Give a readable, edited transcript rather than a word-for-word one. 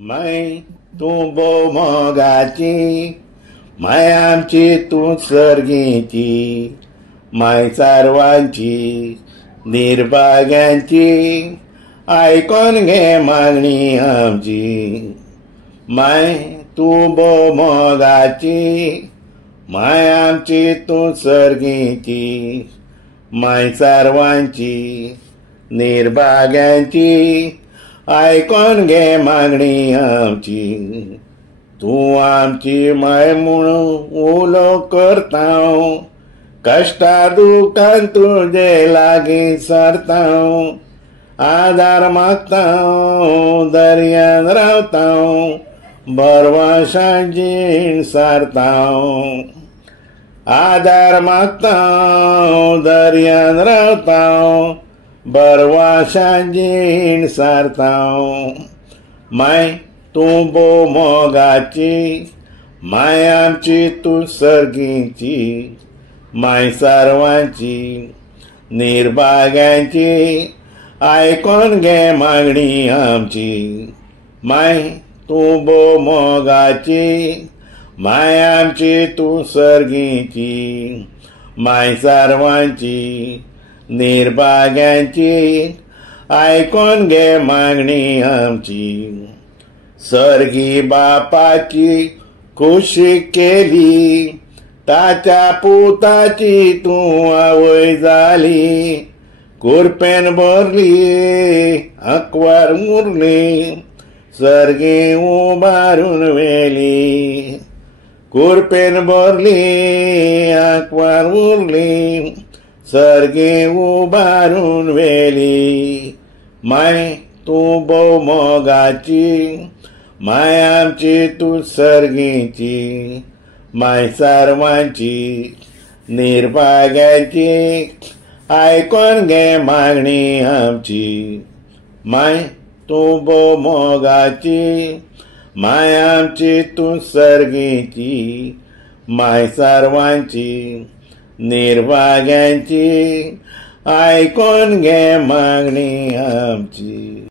माय तू मोगाची, माय आमची तू सर्गीची, माय सर्वांची निर्भाग्यांची ऐकून घे मागणी आमची. माय तू मोगाची, माय आमची तू सर्गीची, माय सर्वांची निर्भाग्यांची ऐकून घे मागणी आमची. तू आमची माय म्हणून उलो करताव, कष्टा दुःखान तुझे लागी सरताव, आधार मागताव दर्यान रावताव, बरवाशां जीण सारताव. आधार मागताव दर्यान रावताव, बरवाशां जीण सारताव. माय तू मोगाची, माय आमची तू सर्गीची, माय सर्वांची निर्भाग्यांची ऐकून घे मागणी आमची. माय तू मोगाची, माय आमची तू सर्गीची, माय सर्वांची निर्भाग्यांची ऐकून घे मागणी आमची. सर्गी बापाची खुशी केली, ताच्या पुताची तू आवय झाली, कुरपेन भरली अकवार मुरली, सर्गी उबारून वेली. कुरपेन भरली अकवार मुरली, सर्गी उबारून वेली. माय तू मोगाची, माय आमची तू सर्गीची, माय सर्वांची निर्भाग्यांची ऐकून घे मागणी आमची. माय तू मोगाची, माय आमची तू सर्गीची, माय सर्वांची निर्भाग्यांची ऐकून घे मागणी आमची.